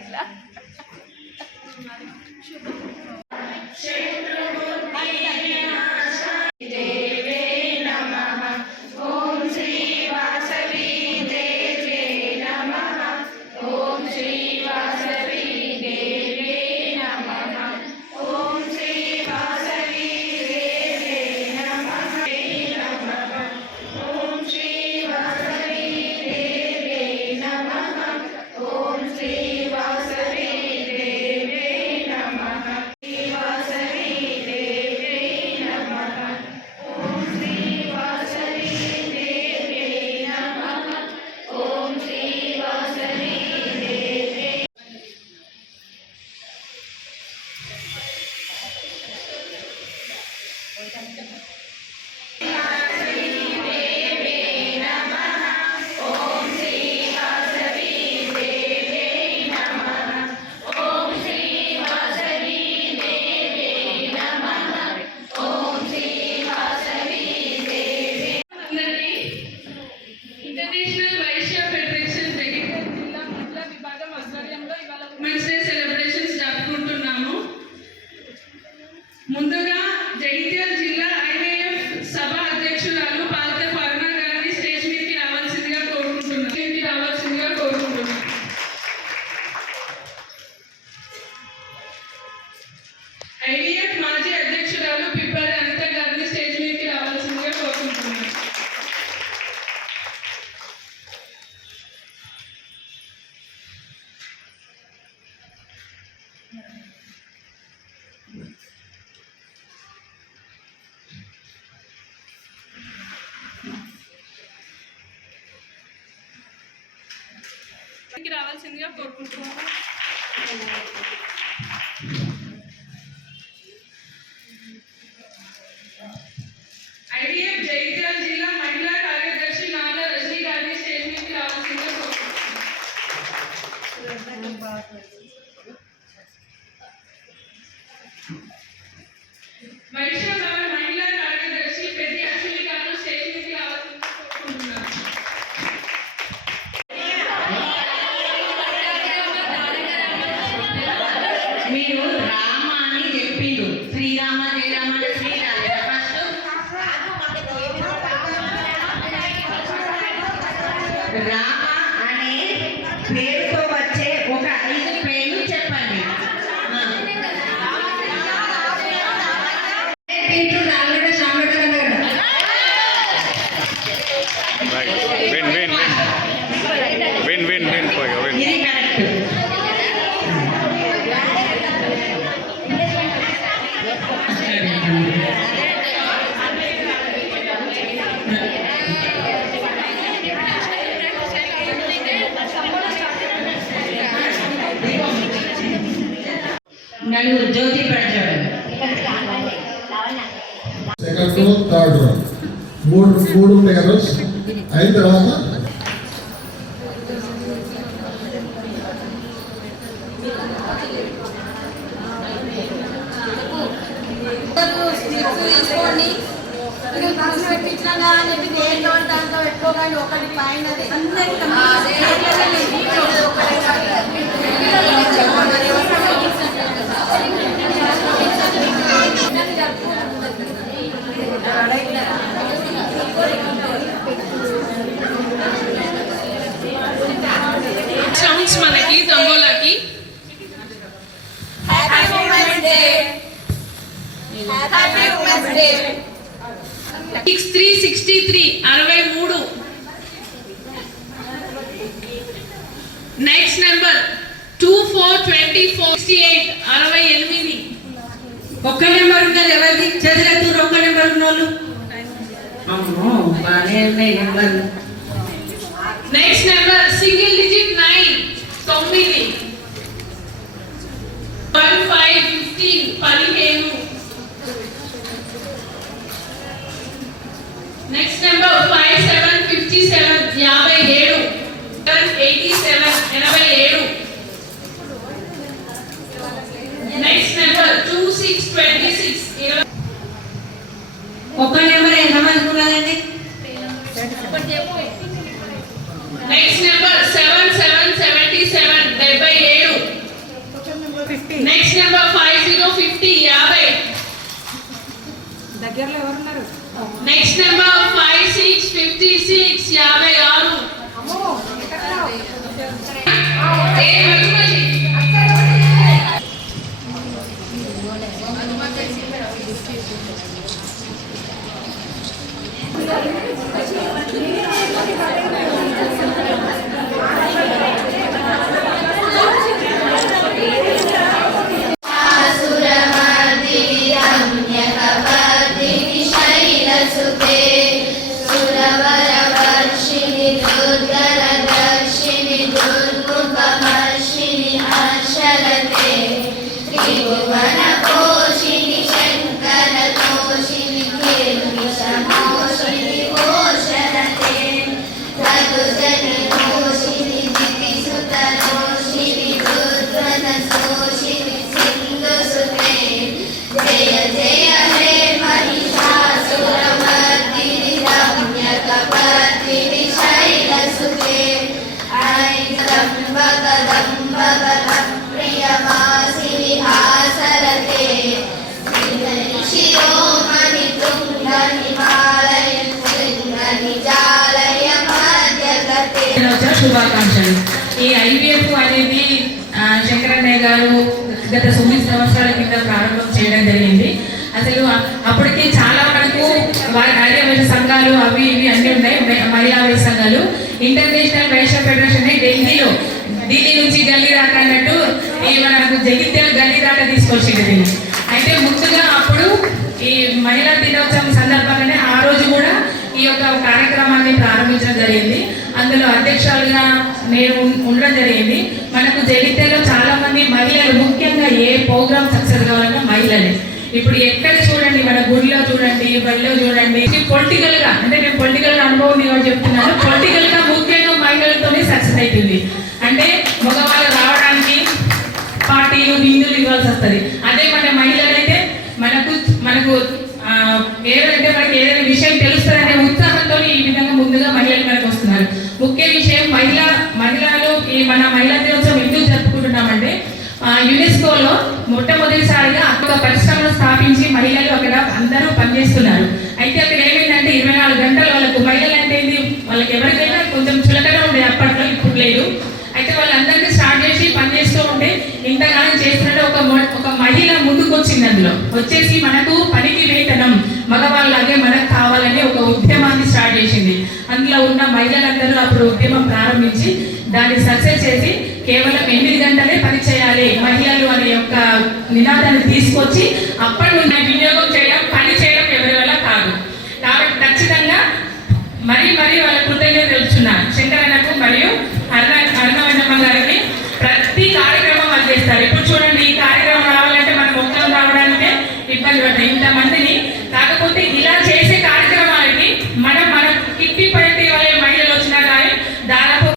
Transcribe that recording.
ఇట్లా ముందుగా జగిత్యాల జిల్లా ఐఏఎఫ్ సభ అధ్యక్షురాలు పాల్త పర్ణ గారిని స్టేజ్ మీదకి రావాల్సిందిగా కోరుకుంటున్నాను. ఐఏఎఫ్ మాజీ అధ్యక్షురాలు పిప్పర్ అనిత గారిని స్టేజ్ మీదకి రావాల్సిందిగా కోరుకుంటున్నాను. రావాల్సిందిగా కోరుకుంటున్నాను. ఐడిఎఫ్ జగిత్యాల జిల్లా మహిళా కార్యదర్శి నాగ రజనీ గారిని స్టేజ్ మీదకి రావాల్సిందిగా కోరుకుంటున్నాను. వైశ్య మహిళా కార్యదర్శి పెద్ద అశ్విని గారు స్టేజ్ మీదకి రావాల్సిందిగా కోరుకుంటున్నాను. మీరు రామ అని చెప్పిండు. శ్రీరామ శ్రీరామ అంటే శ్రీరామ ఫస్ట్ రామ అనే పేరుతో వచ్చే ఒక 5 పేర్లు చెప్పండి. ఇది కరెక్ట్. నలుగురు జ్యోతి ప్రజ్వలన సెకండ్ రో థర్డ్ రో మూడు పేర్స్ అయిన తర్వాత తీసుకోండి పెట్టించినా చెప్పి దేంట్లో దాంట్లో పెట్టుకోకండి. ఒకటి పైన సౌండ్స్ మనకి తంబోలాకి 63 63. Next number 2424 68 68. ఒక్క నెంబర్ ఉన్నది ఎవరిది చదివేతురు? ఒక్క నెంబర్ ఉన్నోళ్ళు అమ్మో బాగానే ఉన్నాయి నెంబర్లు. Next number single digit 9 9 15 15. Next number 5757 57 87 87. Next number 2626 ఒక్క నెంబర్ ఎంతమంది ఉన్నదండి? Next number 7777 77. Next number 5050 50. దగ్గరలో ఎవరున్నారు? Next number 5656 56. ఏ మధుమతి శుభాకాంక్షలు. ఈ ఐవీఎఫ్ అనేది శంకరన్నయ్య గారు గత 9 సంవత్సరాల కింద ప్రారంభం చేయడం జరిగింది. అసలు అప్పటికి చాలా వరకు ఆర్యవైశ్య సంఘాలు అవి ఇవి అన్నీ ఉన్నాయి, మహిళా వైశ్య సంఘాలు. ఇంటర్నేషనల్ వైశ్య ఫెడరేషన్ ఢిల్లీ నుంచి గల్లీ దాకా అన్నట్టు ఈ మనకు జగిత్యాల గల్లీ దాకా తీసుకొచ్చింది. అయితే ముందుగా అప్పుడు ఈ మహిళా దినోత్సవం సందర్భంగానే ఆ రోజు కూడా ఈ యొక్క కార్యక్రమాన్ని ప్రారంభించడం జరిగింది. అందులో అధ్యక్షులుగా నేను ఉండడం జరిగింది. మనకు జగిత్యాలలో చాలా మంది మహిళలు, ముఖ్యంగా ఏ ప్రోగ్రామ్ సక్సెస్ కావాలన్నా మహిళలే. ఇప్పుడు ఎక్కడ చూడండి, మన గుడిలో చూడండి, బడిలో చూడండి, పొలిటికల్ గా, అంటే నేను పొలిటికల్ అనుభవం చెప్తున్నాను, పొలిటికల్ గా ముఖ్యంగా మహిళలతోనే సక్సెస్ అవుతుంది. అంటే మగవాళ్ళు రావడానికి పార్టీలు బిందులు ఇవ్వాల్సి వస్తుంది. అదే మన మహిళలైతే మనకు ఏదంటే మనకి ఏదైనా విషయం తెలుస్తుందనే ఉత్సాహంతో ఈ విధంగా ముందుగా మహిళలు మనకు వస్తున్నారు. ముఖ్య విషయం మహిళలు ఈ మన మహిళా దినోత్సవం ఎందుకు జరుపుకుంటున్నామంటే యునెస్కోలో మొట్టమొదటిసారిగా అక్కడ పరిశ్రమలు స్థాపించి మహిళలు అక్కడ అందరూ పనిచేస్తున్నారు. అయితే అక్కడ ఏమైందంటే 24 గంటలు వాళ్ళకు మహిళలు అంటే వాళ్ళకి ఎవరికైనా కొంచెం చులకన ఉండే అప్పట్లో, ఇప్పుడు లేదు. అయితే వాళ్ళందరికీ స్టార్ట్ చేసి పనిచేస్తూ ఉంటే ఇంతకాలం చేస్తున్నట్టు ఒక మహిళ ముందుకు వచ్చింది. అందులో వచ్చేసి మనకు పనికి వేతనం మగవాళ్ళలాగే మనకు కావాలని ఒక ఉద్యమాన్ని స్టార్ట్ చేసింది. అందులో ఉన్న మహిళలందరూ అప్పుడు ఉద్యమం ప్రారంభించి దాన్ని సక్సెస్ చేసి కేవలం 8 గంటలే పని చేయాలి మహిళలు అనే యొక్క నినాదాన్ని తీసుకొచ్చి అప్పటి నుండి వినియోగం చేయడం, పని చేయడం ఎవరి వల్ల కాదు. కాబట్టి ఖచ్చితంగా మరీ వాళ్ళ కృతజ్ఞత తెలుపుతున్నాను శంకరన్నకు మరియు అరుణవన్నమ్మ గారికి. ప్రతి కార్యక్రమం వాళ్ళు చేస్తారు. ఇప్పుడు చూడండి, ఈ కార్యక్రమం రావాలంటే మనం ఒక్కరు రావడానికే ఇబ్బంది పడతాయి. ఇంతమందిని